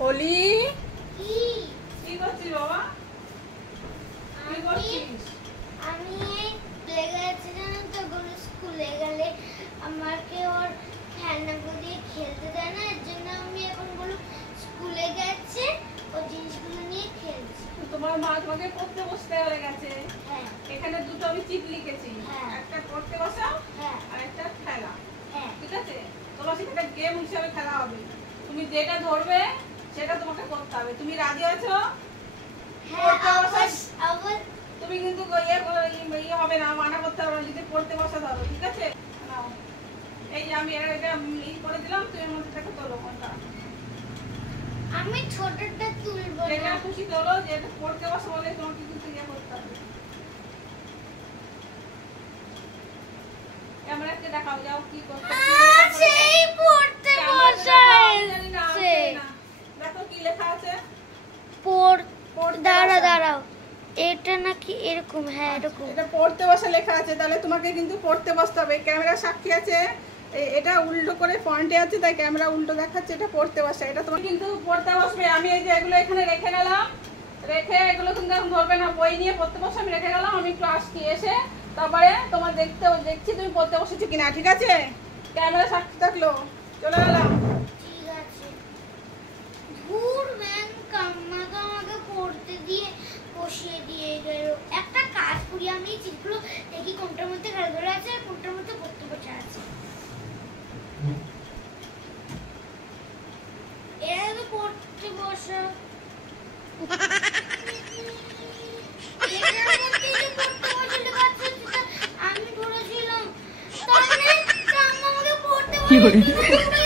হোলি কি কি করছিস বাবা? কি করছিস? আমি লেগে আছে জানেন তো, স্কুলে গেলে আমাকে ওর খেলনাগুলো দিয়ে খেলতে দেয় না, এর জন্য আমি এখন বলো স্কুলে গেছে ও জিনিসগুলো নিয়ে খেলছি। তোমার মা তোমাকে পড়তে বসতে হয়ে গেছে। হ্যাঁ এখানে দুটো আমি চিট লিখেছি, একটা পড়তে বসাও আর একটা খেলা। ঠিক আছে, তোমার সাথে একটা গেম হিসেবে খেলা হবে। তুমি যেটা ধরবে সেটা তোমাকে করতে হবে। তুমি রাজি আছো? তুমি কিন্তু ইয়ে হবে না, মানা করতে হবে যদি পড়তে বসাতে হবে। ঠিক আছে, নাও এই যে আমি এটা করে দিলাম, তুমি এর মধ্যে থেকে তোলো কোনটা। আমি ছোটটা তুলবো না, যেটা খুশি তোলো, যেটা পড়তে বসা বলে তোমাকে কিন্তু ইয়ে করতে হবে। ক্যামেরাতে দেখাও, যাও কি করতে সেই পড়তে বসাইছে। দেখো কি লেখা আছে। দাঁড়াও এটা নাকি এরকম? হ্যাঁ এরকম, এটা পড়তে বসা লেখা আছে, তাহলে তোমাকে কিন্তু পড়তে বসতে হবে। ক্যামেরা সাক্ষী আছে, এটা উল্টো করে ফন্টে আছে তাই ক্যামেরা উল্টো দেখাচ্ছে। এটা পড়তে বসা, এটা তোমার কিন্তু পড়তে বসবে। আমি এই যে এগুলো এখানে রেখে গেলাম, রেখে এগুলো কিন্তু এখন ধরবে না। বই নিয়ে পড়তে বসে আমি রেখে গেলাম, আমি একটু আসছি, এসে তারপরে তোমার দেখছি তুমি পড়তে বসেছো কিনা। ঠিক আছে, ক্যামেরা সাক্ষী থাকলো, চলে গেলাম। ঠিক আছে। ধুর ম্যাম, কাম্মাকে আমাকে পড়তে দিয়ে বসিয়ে দিয়ে গেল। একটা কাজ করি, আমি চিঠগুলো দেখি কোনটার মধ্যে খেলাধুলা আছে আর কোনটার মধ্যে পড়তে বসা আছে। এরা তো পড়তে বসা, আমি ধরেছিলাম, তাহলে আমাকে পড়তে বসা